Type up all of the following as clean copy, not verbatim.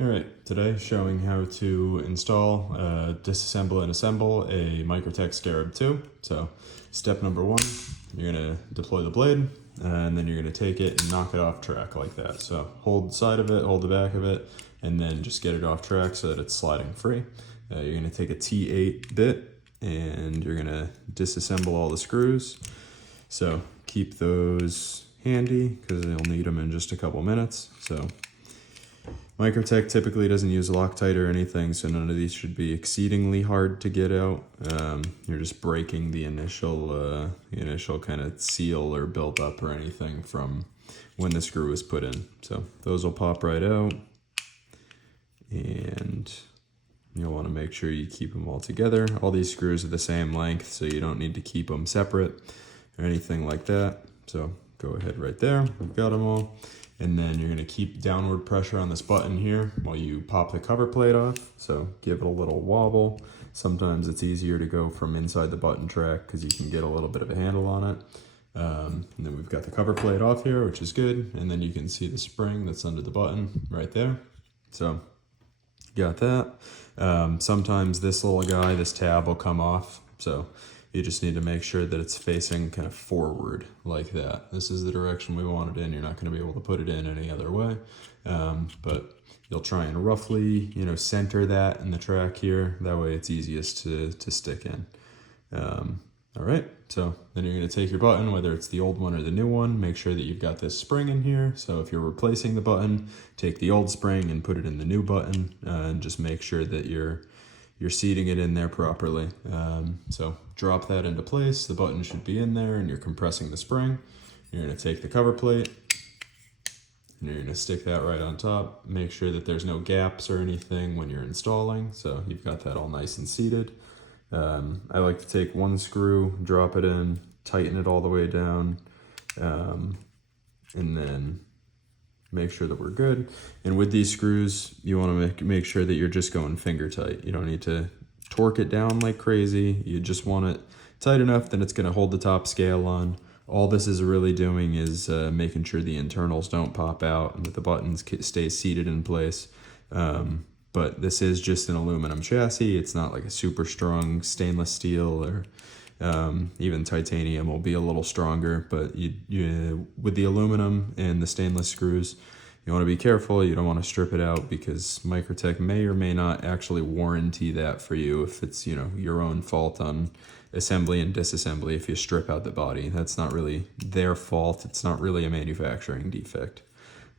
Alright, today showing how to install, disassemble and assemble a Microtech Scarab 2. So step number one, you're going to deploy the blade, and then you're going to take it and knock it off track like that. So hold the side of it, hold the back of it, and then just get it off track so that it's sliding free. You're going to take a T8 bit and you're going to disassemble all the screws. So keep those handy because you'll need them in just a couple minutes. So Microtech typically doesn't use Loctite or anything, so none of these should be exceedingly hard to get out. You're just breaking the initial kind of seal or build up or anything from when the screw was put in. So those will pop right out, and you'll want to make sure you keep them all together. All these screws are the same length, so you don't need to keep them separate or anything like that. So go ahead right there, we've got them all. And then you're going to keep downward pressure on this button here while you pop the cover plate off. So give it a little wobble. Sometimes it's easier to go from inside the button track because you can get a little bit of a handle on it. And then we've got the cover plate off here, which is good. And then you can see the spring that's under the button right there. So got that. Sometimes this little guy, this tab will come off. So you just need to make sure that it's facing kind of forward like that. This is the direction we want it in. You're not going to be able to put it in any other way. But you'll try and roughly, center that in the track here. That way it's easiest to stick in. All right, so then you're going to take your button, whether it's the old one or the new one, make sure that you've got this spring in here. So if you're replacing the button, take the old spring and put it in the new button, and just make sure that you're seating it in there properly. So drop that into place. The button should be in there and you're compressing the spring. You're going to take the cover plate and you're going to stick that right on top. Make sure that there's no gaps or anything when you're installing. So you've got that all nice and seated. I like to take one screw, drop it in, tighten it all the way down, and then make sure that we're good. And with these screws, you want to make sure that you're just going finger tight. You don't need to torque it down like crazy. You just want it tight enough that it's going to hold the top scale on. All this is really doing is making sure the internals don't pop out and that the buttons stay seated in place. But this is just an aluminum chassis. It's not like a super strong stainless steel, or even titanium will be a little stronger, but you with the aluminum and the stainless screws, you want to be careful. You don't want to strip it out because Microtech may or may not actually warranty that for you if it's your own fault on assembly and disassembly. If you strip out the body, that's not really their fault. It's not really a manufacturing defect.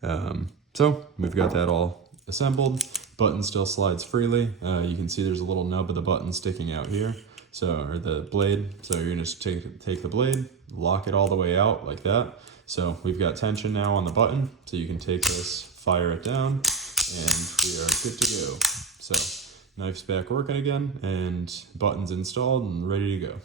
So we've got that all assembled. Button still slides freely. You can see there's a little nub of the button sticking out here. Or the blade. So you're gonna just take the blade, lock it all the way out like that. So we've got tension now on the button. So you can take this, fire it down, and we are good to go. So knife's back working again, and button's installed and ready to go.